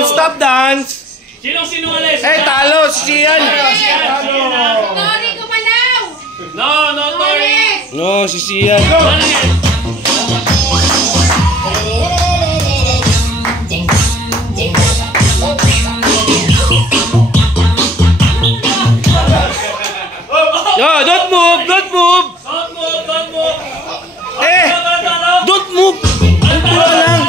Stop dance! Sino alis? Eh, talo! Si Sian! Tori, gumalaw! No, Tori! No, si Sian! Yo, don't move! Don't move! Eh! Don't move! Wala lang!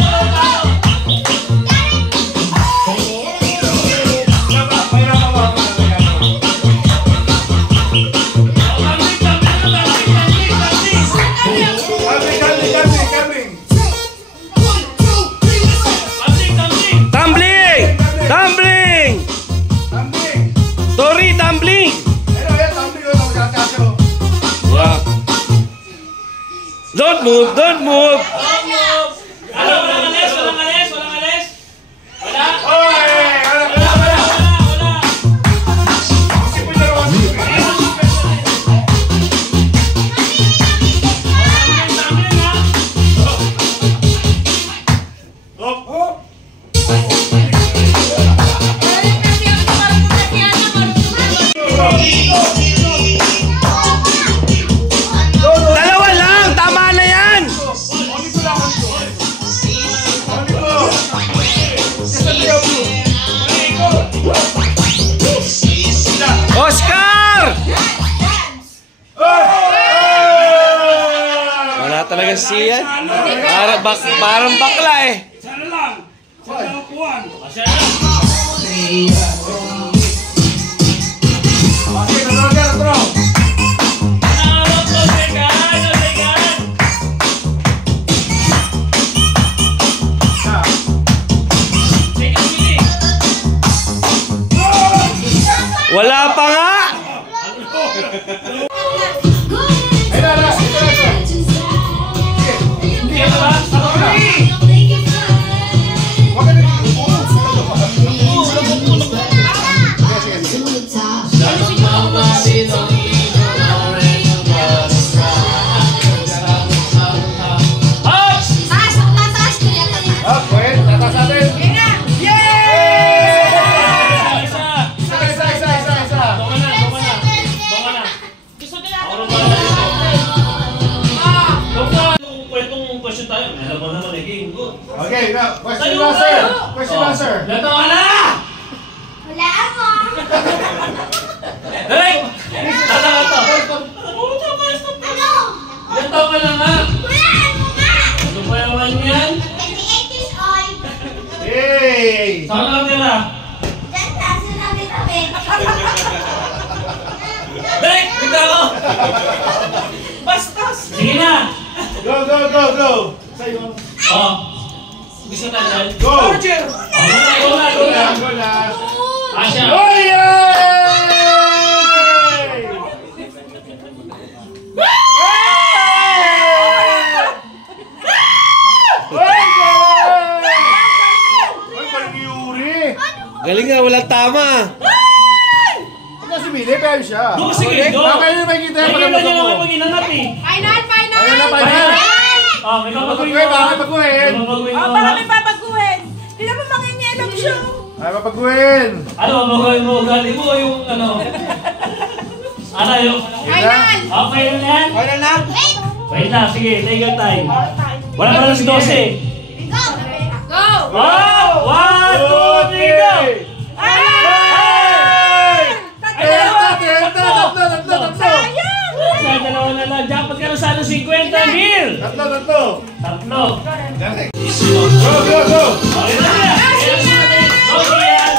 Don't move! Don't move! Ano? Walang alis? Wala? Dalawa lang! Tama na yan! Oscar! Wala talaga siya. Parang bakla eh. Sana lang! Sana upuan! Huwag ka Okay, now, question and answer. Question and answer. Gato ka na! Wala ako. Dali! Ano? Gato ka na nga! Wala ako nga. Ano ba naman yan? 28 years old. Yay! Saan ka tira? Diyan sa sinabi-tabi. Dali! Bigla ako! Bastos! Sige na! Go, go, go, go! Sa'yo. Oh. Gusto na dyan? Go! Go na! Go na, go na. Asya! Oh, yay! Ay, parang Yuri. Galing nga, walang tama. Huwag na si Billy, pero siya. Go, sige, go! Mamaya na makikita yung Nakikita pagkakas niyo mo. naman pag inanap eh! Final, final. Ayun na, final. Oh, may papaguhin Babaguhin, baka babaguhin. Papaguhin Oh, mo, para ha? may papaguhin. Hindi naman mangingialam siya. Ay, babaguhin. Ano, papaguhin mo? Gali mo yung ano? Ano yung... Final. Okay na yan? Final na. Wait. Wait lang, sige, take your time. Wala pa lang si 12. Go. Go. Wow! 1, 2, 3, go! Tatlo. Sa dalawa na lang, dapat ka na sana 50 mil! Tatlo. Tatlo. Go, go, go. Okay na yan! Go, sige yan!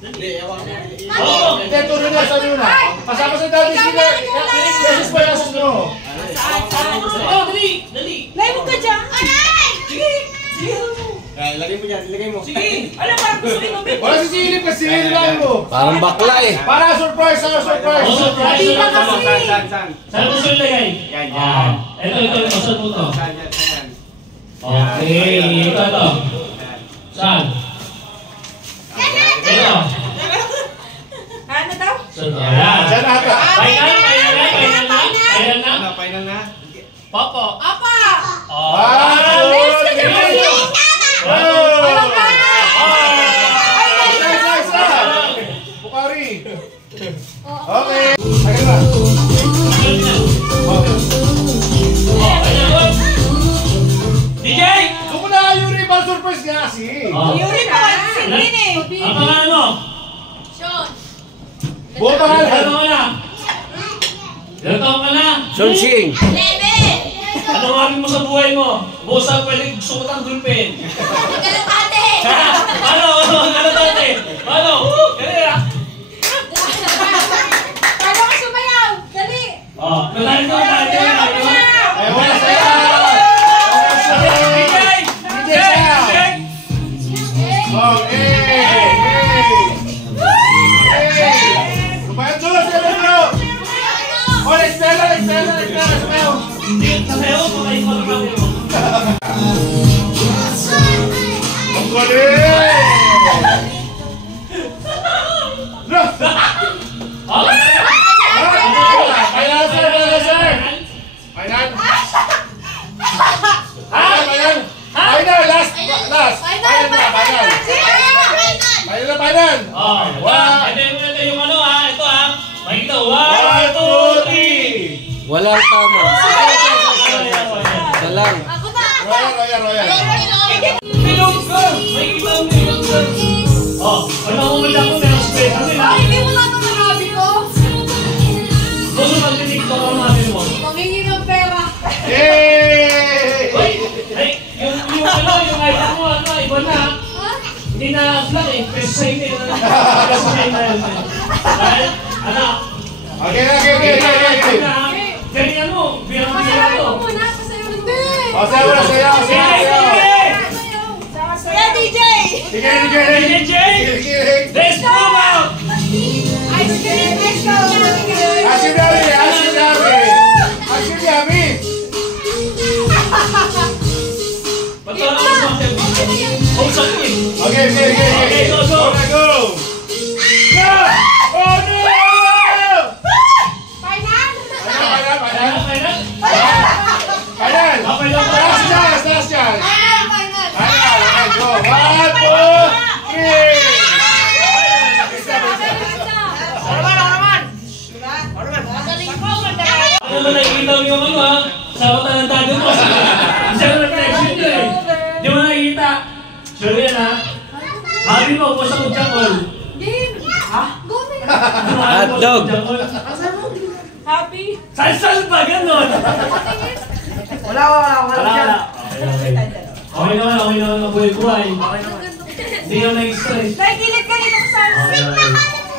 Dali, dali! Oo! Hindi, tuloy na, sabi mo na. Kasama sa dati sila. Yesus pa, yesus mo. Oo, dali! Dali! Live ka dyan. Aray. Sige! Sige! Sige! Alam mo, gusto inumin. Wala si Silip kasi lang mo. Parang bakla eh. Para surprise, surprise. Oh, surprise! Hindi na kasi. Saan mo siya ilagay? Yan. Ito. Saan mo to? Okay. Ito. Saan? Ito. Ano daw? Saan? Ayan. Diyan ata. Final na? Popo. Apa. Oh. Bukari. Okay. Ayan na. DJ! Doon mo na Yuri, para surprise nga kasi. Yuri pa, singin eh. Ang pangalan mo? Sean. Buong Ilan pangalan. taon ka na? Ilan taon ka na? Sean Shing. 11. Ano gagawin mo sa buhay mo? Busa pwede gusto ko tang gulpin. Kalapate. Ano? Ano dati? Ano? Dali ah! Paano ka sumayaw? Dali. Oh, nalalim ko. Ay, wala sa'yo. DJ! Oh, Lumayan doon, sila bro. Oh, Estela. Nasayaw ko kayo ko naman mo. Ang galing! No! Okay! Final, sir! Final! Last! Final! Oh, ito yung ano ha, ito ha. Makikita, 1, 2, 3! Walang tama. Isa lang. Ako na. Royal! Bilog ka! Makikita ang bilog ka! Oh, ano kung may dako meron space? Ano yun ha? Hindi mo lang ito nanabi ko. Gusto mag-tiktok ang namin mo. Mangingi ng pera. Yay! Uy! Ay, yung item mo, iba na. Hindi na flat eh. Peso sa hindi. Peso sa hindi. Dahil, ano? Okay. Galingan mo. Bilang mo Pasayaw to. ko muna. Pasayaw hindi. Sayaw! Kaya DJ. Sige! DJ! Let's move out! Ice cream. Let's go. Asyik Yami! yung ano ha, sa matalantado mo. Isa na reflection nyo eh. Di mo nakikita. Sure yan ha. Habi mo, pusa ko dyan, Paul. Game. Ha? Go na. Hotdog. Happy. Saan ba ganon? Wala. Wala. Okay naman ang buhay-buhay. Hindi ka nag-stress. Nakikilit ka dito sa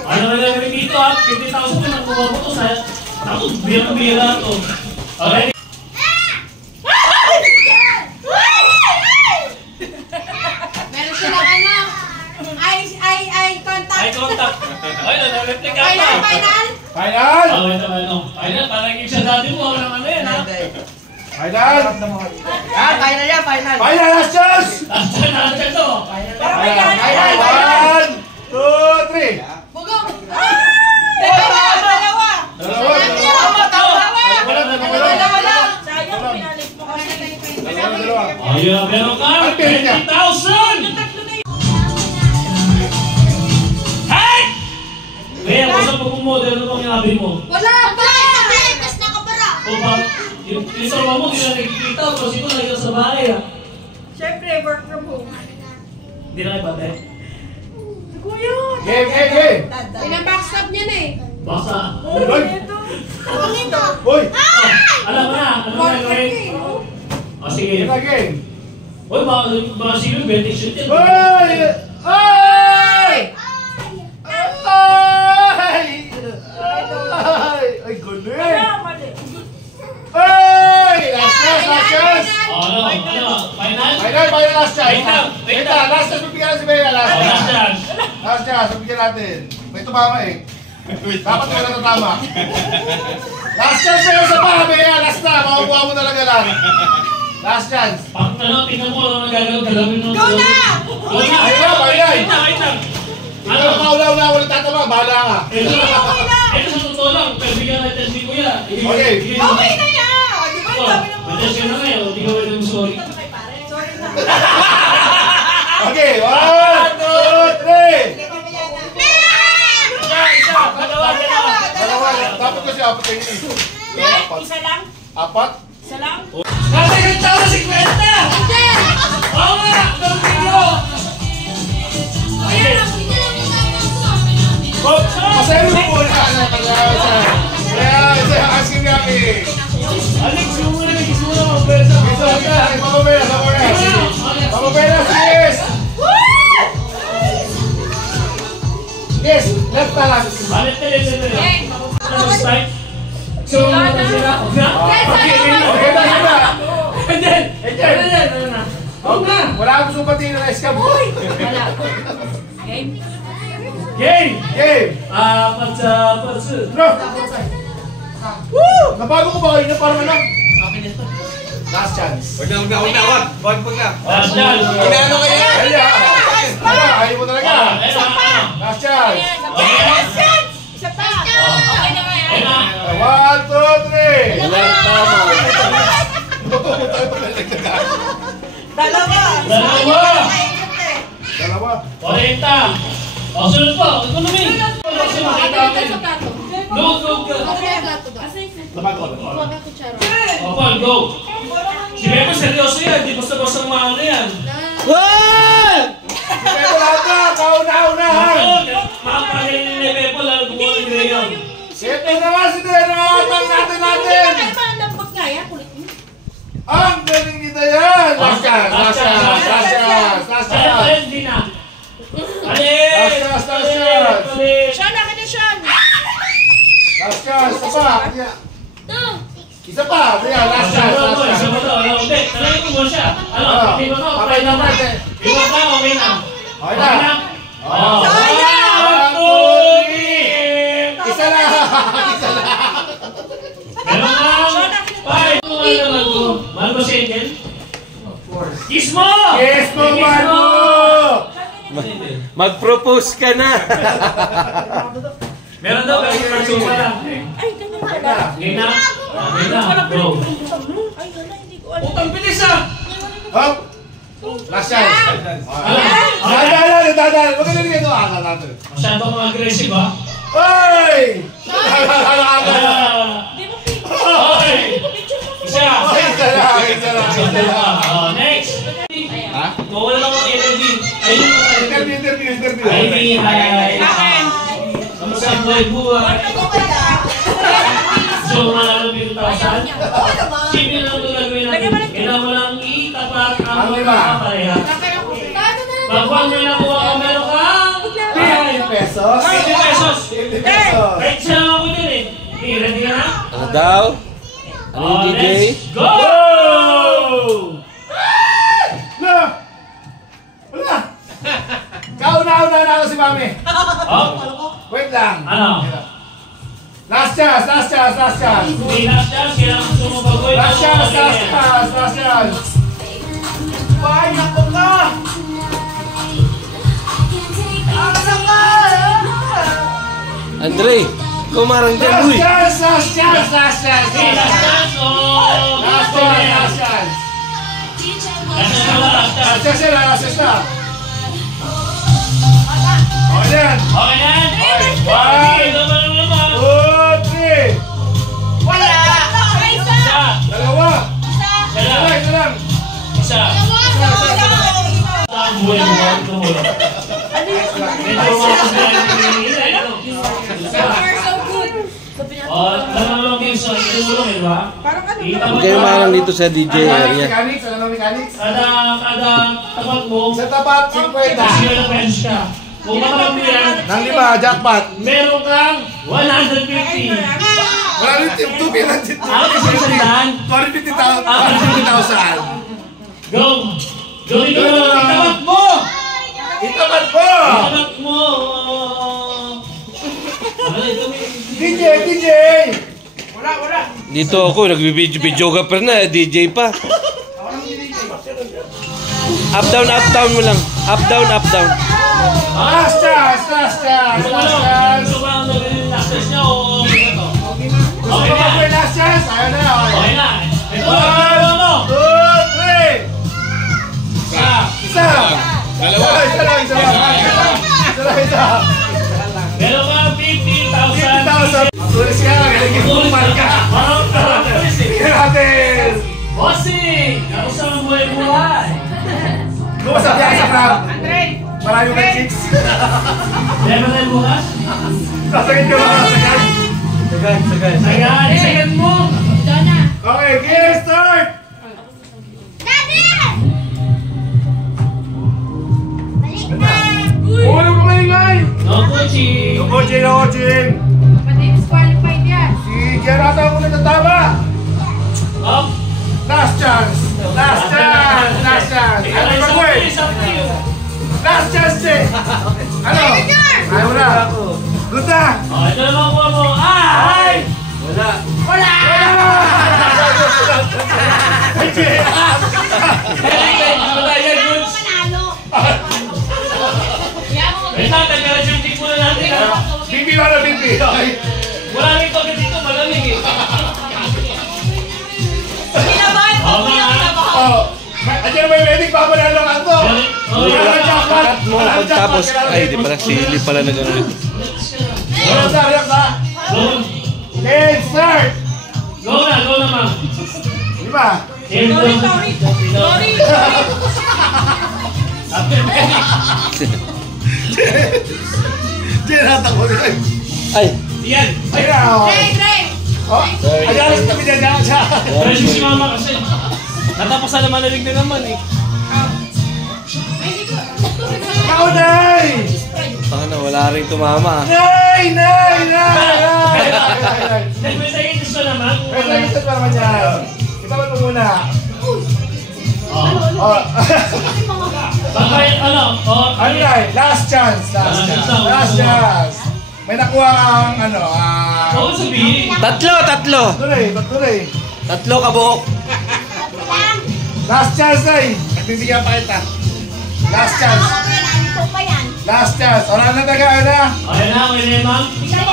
Ano na gagawin dito ha? 50,000 ko nang kuha ko to sa... Ako, bira to. Okay? Meron silang ano. Eye contact. Eye contact. Ay, nag-reflect ka Final, pa. final. Final! Oh, ito. Final, parang yung sa dati mo. Walang ano yan ha? Final! Final last chance! Nakachak to. Parang may gana. Final! 1, 2, 3! Bugong. Dalawa. Dalawa lang! Sayang, pinalis mo kasi. Dalawa. Ayun, meron ka. 20,000! Hey! Kaya, kung saan pag-model, ano bang inabi mo? Wala pa. O ba, yung trabaho mo, hindi na nakikita. Kasi ito nalagyan sa bahay ha. Siyempre, work from home. Hindi na kayo bate. Kuya. Game! Pinabackstab niya na eh. Basta. Hoy! Ito. Hoy! Alam mo na, ano na gawin? O sige. Game! Uy, baka sige, betting shoot yan. Hoy! Hoy! Ay, galing! Mali. Hoy! Last chance! Ano? Final? Final last chance! Wait lang. Last chance, bibigyan natin si Bea. Last chance. Last chance, bibigyan natin. May tumama eh. Dapat wala na tama. Last chance na yun sa pa, Bea. Last na, makukuha mo talaga lang. Last chance. Pag tingnan mo, ano nagagawin mo? Go na! Go na! Ayun. Wait lang. Ano, kaulaw na, walang tatama. Bahala ka. Ito sa totoo lang, pero bigyan natin si Kuya. Okay. Okay na yan! Di ba yung sabi ng Matias ka na ngayon, hindi ka wala ng sorry. Sorry na. Okay, 1, 2, 3. Dalawa. Dapat kasi apat kayo eh. Apat. Isa lang? Apat? Isa lang? Kasi nagtawa na 50! Oo nga! Gawin video! Masaya mo po na. Kaya, isa yung asking yaki. Alex, yung muna nag-isura mo, pero sa Ito, mamabela, mamabela, yes! Yes, left na lang. Balik na rin. Strike. So, sila. Okay na. And then, Wala akong sumpatin na escam. Game? game! Game! Apat sa patsu. No! Woo! Nabago ko ba kayo na parang ano? Last chance. Wag na. Last chance. Inaano kayo? Ayaw mo talaga. Last chance. Isa pa! Okay na nga yan. 1, 2, 3. Wala na tama. Dalawa! Dalawa. 40. O, sunod po. Economy. Kasi makita Ito natin. sa plato. Look. Ako yung plato daw. Laban ko. Huwag ka kutsara. O, Paul, go. Si Bebo, seryoso yan. Di basta-basta maano yan. Wow! Pero lahat na, kauna-unahan. Makapagaling ni Bebo, lalo gumawa ng Rayon. Ito na nga si Dena, nakakatang natin. Ay, parang dapat nga yan. Kulit mo. Ang galing nito yan. Last chance. Hindi na. Alis! Last chance. Sean, akin na Sean! Last chance, isa pa. Isa pa, last chance. Isa mo to. Hindi, talagang mo siya. Ano, hindi mo to. Okay na. Iba ka, okay na. Okay na. Sayang! 1, 2, 3. Isa lang. Meron ka. 5. Mahal mo si Angel? Of course. Kiss mo! Yes mo, Mano! Mag-propose ka na. Meron daw, pero yung person lang. Ay, ganyan pala. Game na? Game na. Go. Ay, wala, hindi ko alam. Putang bilis ah! Hop! Last chance. Okay. Dadaan. Huwag ka na rin ito. Natin. Masyado kang aggressive ah. Hoy! Di mo Hoy! picture Next. Mawala lang ang energy. Ayun yung Interview. Ay. Kamusta ang buhay? So, manalo 1,000. Simple lang ito gagawin natin. Kailangan mo lang itapat ang mga pareha. Pag 1 may nakuha ka, meron kang 50 pesos. 50 pesos. 50 pesos. Right siya lang ako dun eh. Ready ka na? Ano daw? Anong DJ? Let's go! Wala! Kauna-una na ako si Mami. Oh, Wait lang. ano? Last chance. Hindi last chance, kailangan sumubagoy. Last chance. Why, naku ka! Andre, kumarang dyan, uy. Last chance. Hey, last chance o... Last chance. Last chance. Last chance na. Okay yan. Okay na? One. Ito ba naman? 2, 3. Wala. Isa. Dalawa. Isa lang. Isa lang. Isa. Ang buhay mo, ang tumulong. Medyo mga pagkain ito. You're so good. Oh, alam mo yung sa tumulong, di ba? Huwag kayo marang dito sa DJ area. Mechanics. Kada tapat mo, Sa tapat, kasi 50. yun ang bench ka. Kung matapat mo yan, Nang 5, jackpot. meron kang 150. Wala rin team 2 pinansit. Ako kasi isang daan. 450,000. Go! Gawin ko na! Itapat mo! Itapat po! Itapat mo! Ano ito? DJ! Dito ako, nagbibidyo ka pa na, DJ pa. Up down mo lang. Up down. Last chance! Gusto ko lang gawin yung last test niya o okay ba ito? Gusto ko ba last chance? Ayaw na. Okay na! Ito! Ito mo! 2, 3! Isa! Dalawa! Isa lang! Meron ka 50,000! 50,000! Matulis ka! Nagkikumpal ka! Parang pulis eh! Tingnan natin! Bossing! Kamusta ang buhay-buhay? Lumasap yan sa crowd! Marami ka chicks! Meron tayo bukas? Sasagin ka ba? Sagan! Sagan mo! Okay, gear start! Ulo ka maingay! No coaching! No coaching! Disqualified yan. Si Gerata ang unang tatama! Up! Last chance! Last chance! Ano ba ko eh? Last chance eh! Ano? Ayaw na! Good na! Oh, ito naman kuha mo! Ay! Wala! Wala yan, goods! Wait lang, tagka-shooting muna natin ha! Bibi wala bibi! Okay! Wala rin to kasi dito, malamig eh! Kinabahan ko. Oh! Andiyan may wedding pa mo na lang ako! Cut mo pagtapos. Ay, di pala. Sili pala na gano'n. React na! Go! Okay, start! Go na ma'am! Lima! Sorry. Gerata ko rin! Ay, Yan! Ay na! Dre. Oh! Ayan, alas kami dyan na siya! Pressure si mama kasi! Natapos na naman na naman eh! Ako, Nay! na wala rin tumama. Nay! May scientist ko naman! May nagkita pa naman yan! Itaman mo muna! Oh! Bakit ano? Ano Nay? Last chance! Last chance! May nakuha kang ano, Oo, sabihin! Tatlo! Tuloy! Tatlo kabuok. Last chance, Nay! Nagbibigyan pa kita! Last chance! Last chance! Wala na taga na! Okay na, ma'am? Okay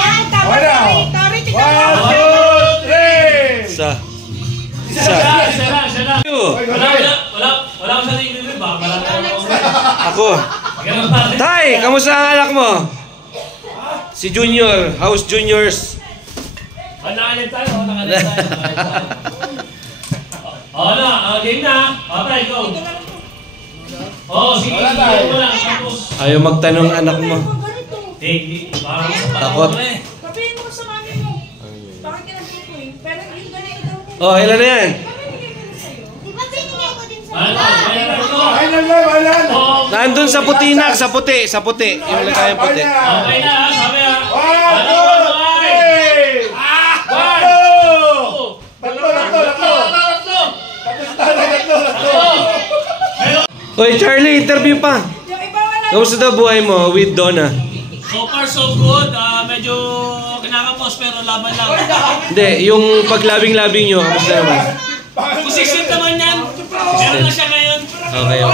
na! 1, 2, 3! Isa. Isa lang! Two. Wala akong saling nilid ba? Ako. Ganun pa rin. Tay, kamusta ang anak mo? Si Junior. House Juniors. Nakalit tayo. Game na. Tay, go. Sige. Wala tayo. Go lang. Tapos. Ayaw magtanong anak mo. Parang sa Takot. Sabihin mo sa mami mo. Bakit kinabili ko eh? Pero hindi ka na ikaw. Oh, ilan na yan? Ay, naglabanan! Nandun sa puti, nak. Sa puti. Yung lagay yung puti. Okay na, sabi ha. 1, 2, 3! Oy, Charlie, interview pa. Yung iba wala. Kamusta daw buhay mo with Donna? So far, so good. Medyo kinakapos pero laban lang. Hindi, yung paglabing-labing nyo, kamusta naman? Position naman yan. Meron na siya ngayon. Okay.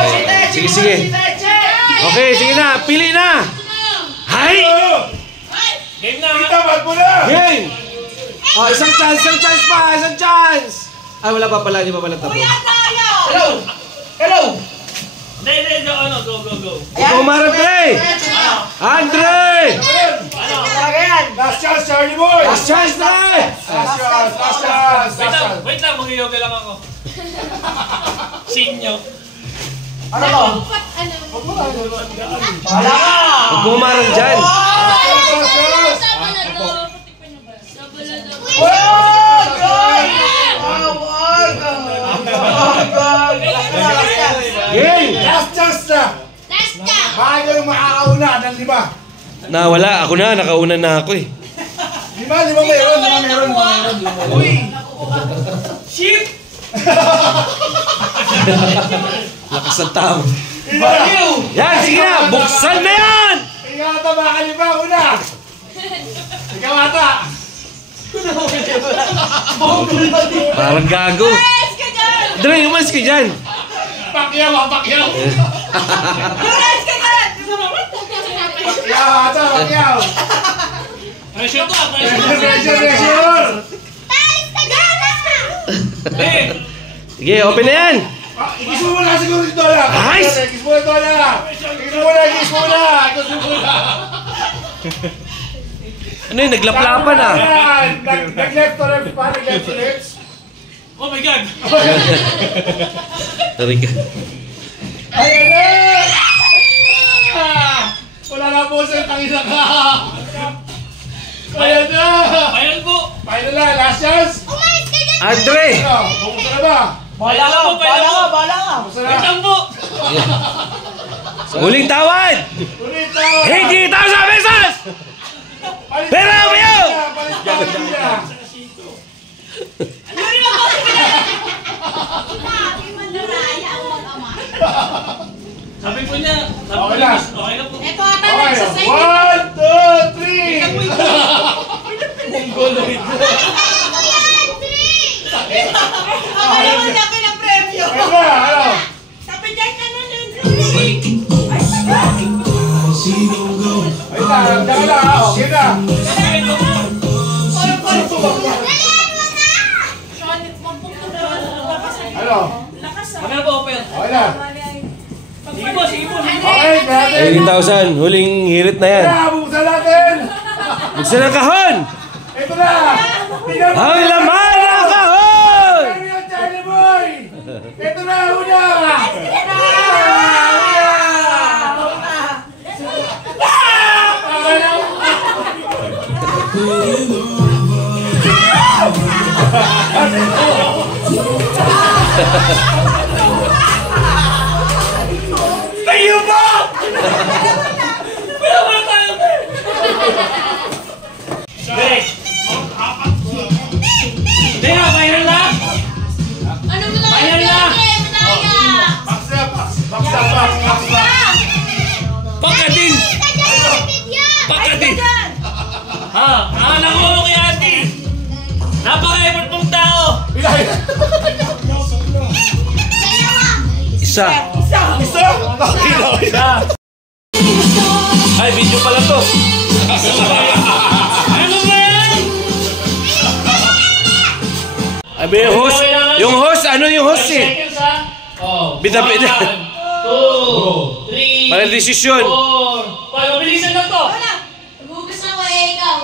Sige. Okay, sige na. Pili na. Hay! Game na. Kita, ba't mo na? Game! Oh, isang chance! Ay, wala pa pala. Hindi pa pala tapos. Hello! Hindi, go. Umarap, Andre! Andre! Last chance, Charlie boy! Last chance, Andre! Wait lang, mag-yoga lang ako. Sinyo. Huwag mo umarap dyan. Game! Last chance na! Baka yung makakauna ng 5. Nawala. Ako na. Nakauna na ako eh. 5 meron. Uy! Shit! Lakas ng tao. Baliw! Yan, sige na. Buksan na yan! Ikaw ata baka 5 una! Ikaw ata! Parang gago. Yes ka dyan! Dre, umalis ka dyan. Pakyaw! Yes ka dyan! Pakyaw ata, pakyaw! Pressure to, Pressure! Sige, open na yan. Ikis mo muna siguro si Donna! Nice! Ikis mo na Donna! Ikis mo na! Ano yun, naglaplapan ah. Ayan! Nag-left to left pa, nag-left to left. Oh my God! Sorry ka. Ayan na! Wala na po sa tangina ka! Ayan na! Ayan po! Final na, last chance! Andre! Ano, pupunta na ba? Bala ka! Pupunta na! Wait lang po! Huling tawad! Ulit na! Hindi 1,000 pesos! Pera mo yun! Palit ka na! Sabi po niya, Okay na. Okay na po. Ito ata Okay, nagsasay. 1, 2, 3! Ako naman laki ng premyo. Ano ba? Ano? Sabi dyan ka na nun. Ay na, nandiyan ka na. Okay na. Ano? Magkano po, Oper? Okay na. Sige po, sige po. Okay, natin. 18,000. Huling hirit na yan. Kaya, buksan natin. Buksan ang kahon! Ito na. Tingnan mo. Ang laman ng kahon! Premyo, Charlie boy. Ito na, una. Tayo ba? Direk! Hindi na, final na! Final na! Pagkatin! Pagkatin! Ha? Nakuha mo kay ate! Napaka-effort mong tao! Isa. Isa! Ay, video pala to. Ano ba yan? Ay, yung host, ano yung host eh? Seconds ha? Oh. Bida-bida. 1, 2, 3, Para desisyon. 4, 5. Mabilisan lang to! Nagugas ako eh, ikaw.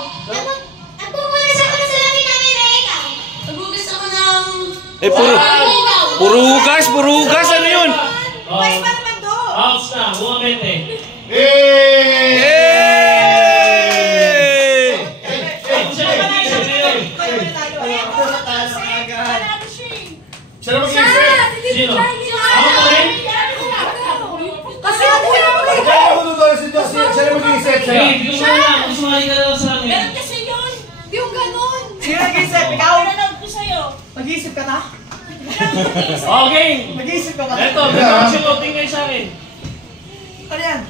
Nagugas ako ng salamin namin eh, ikaw. Nagugas ako ng... Eh, puro. Ikaw. Purugas, purugas. Ano yun? May pa naman do. Outs na, buong 20. Siya na mag-iisip na yun. Siya na mag-iisip. Sino? Ako pa rin? Kasi ako yung Kaya ako doon si Josie. Siya na mag-iisip. Siya. Hey, bigyan mo na lang. Sumali ka na lang sa amin. Meron kasi yun. Di yung ganun. Sino nag-iisip? Ikaw? Nanonood ko sa'yo. Mag-iisip ka na? Okay. Mag-iisip ka ba? Ito, bigyan mo tingin sa akin. Ano yan?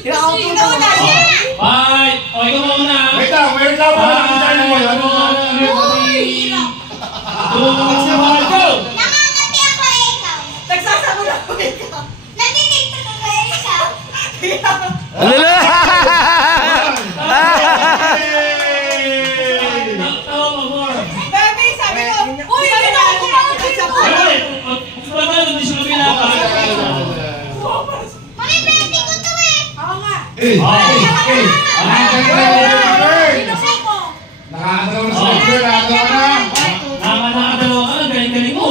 Ikaw na. Bye! O, ikaw muna. Wait lang. Wait lang. Go! Namangati ako ikaw. Nagsasagot ako ikaw. Natitiktok ako ikaw. Ano na? Tawa mo more. Baby, sabi ko, uy, hindi na ako kumakit ko. Ay, ba't hindi siya kabilang? Mamipwede ko to eh. Oo nga. Sinusay mo. Nakakatawa na sa video. Nakakatawa na. Nakakadalawa ka lang, galing-galing mo.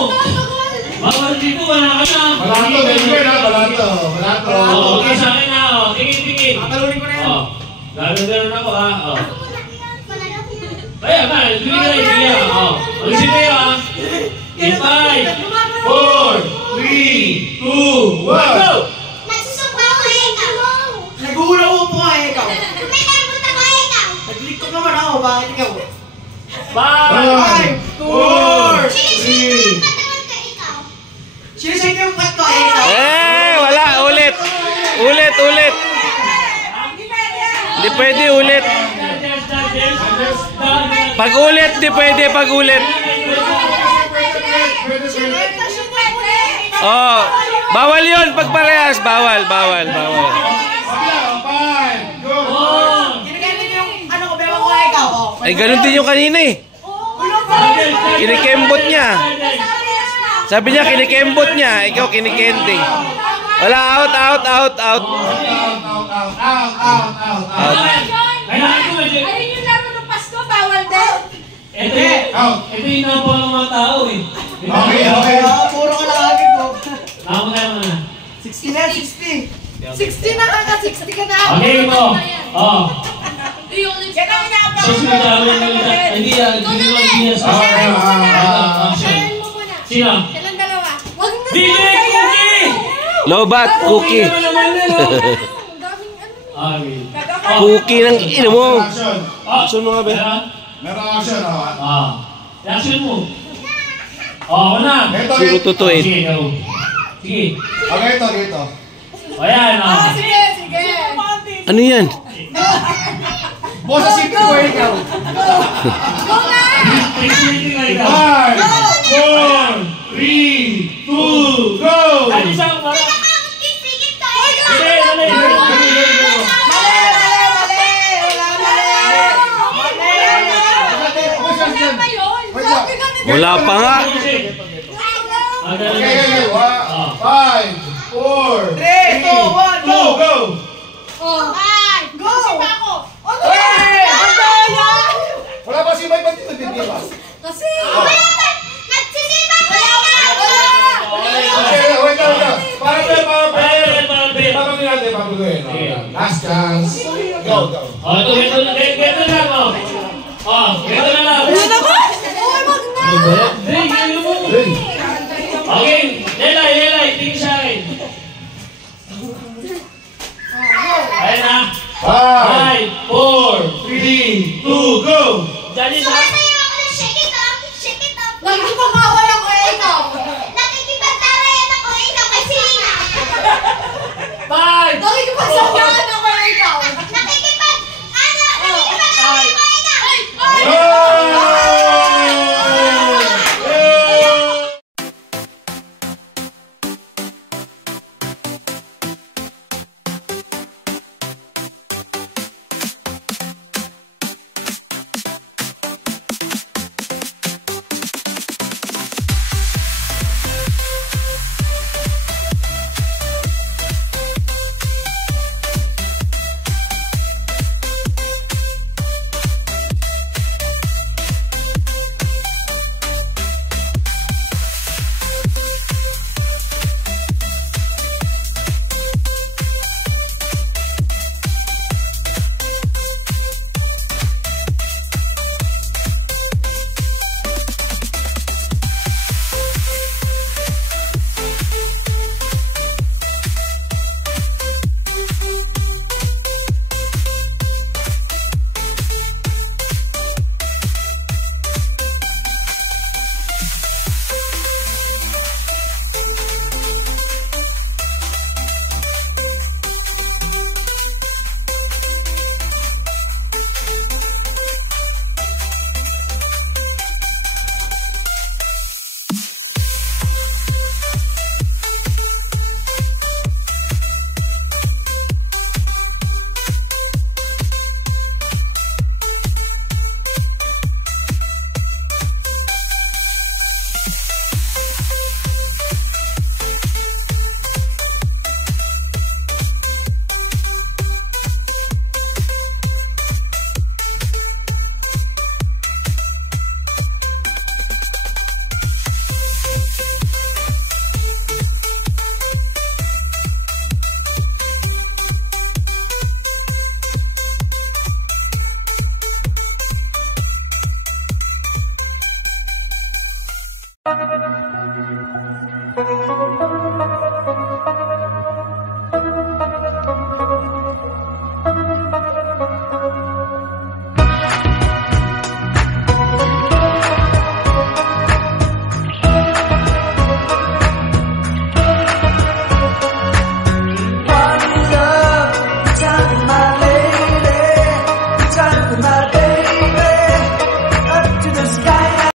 Bawal dito, wala ka na. Balato, baby. Balato. Balato. Okay sa akin na, o. Tingin-tingin. Patalunin ko na yan. O. Gano'n ako, ha. O. Kaya nga, bigyan. O. Alisin kayo, ha. In 5, 4, 3, 2, 1, go! Nagsusumpa ako ikaw. Naguhula ko po nga ikaw. Kumikarbot ako ikaw. Naglikot naman ako. Bakit ikaw? 5, 4! Sinisip ko patawan ka ikaw. Sinisip yung pat ko ikaw. Wala. Ulit. Ulit. Hindi pwede ulit. Pag ulit, di pwede pag ulit. Oh, bawal yun pag parehas. Bawal. Kinikilig yung ano ko, bewa ko ikaw. Oh. Ay, ganun din yung kanina eh. Kinikembot niya. Sabi niya, kinikembot niya. Ikaw, kinikente. Wala, out. Kailangan ko medyo. Ayun yung laro ng Pasko, bawal din. Ito yung napaka ng mga tao eh. Okay. Puro ka lang agad mo. Ako na. 60 na, 60. 60 na ka, 60 ka na. Okay mo. Oh. Yan ang inaabang So, mo. hindi lang sa Sino? Silang dalawa. Wag na DJ Cookie! Lobat, cookie. Ano naman yun, oh? Ang daming ano. Okay. Cookie ng ino mo. Action. Action mo nga ba? Meron action. Reaction mo. Ako na. Siguro tutuin. Sige, go. Sige. Okay, ito. O yan, Sige. Ano yan? Boss, asipin ko ikaw. Go na! 5, 4, 3, 2, go! Ano isang para? Nakakisigit ka Hindi, ikaw. dali. Wala pa yun. Sabi ka nila. Wala pa nga. Okay. 5, 4, 3, 2, 1, go! go! Oh. Go! Sipa ako. Ano Hey! yan? Wala pa si Mike, ba't dito din ba? Kasi. Nagsisipa ko ikaw. Okay, wait lang. Para. Papaguhin. Last chance. Go. O, ito na lang, o. O, ito na lang. Ano ba? Uy, wag na. Hindi,